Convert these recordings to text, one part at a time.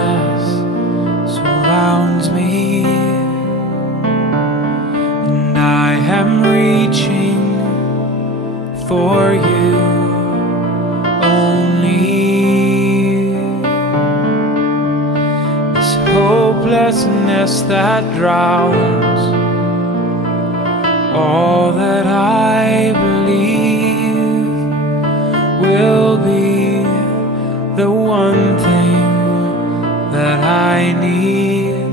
darkness surrounds me, and I am reaching for you only. This hopelessness that drowns all that I believe will be the one thing that I need.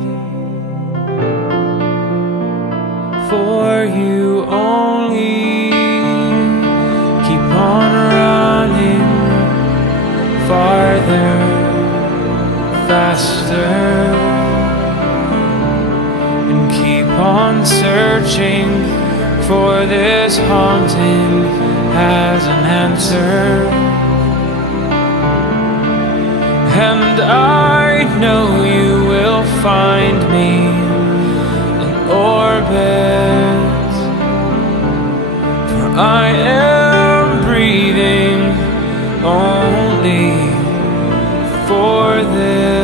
For you only, keep on running farther, faster, and keep on searching, for this haunting has an answer. And I know you will find me in orbit, for I am breathing only for this.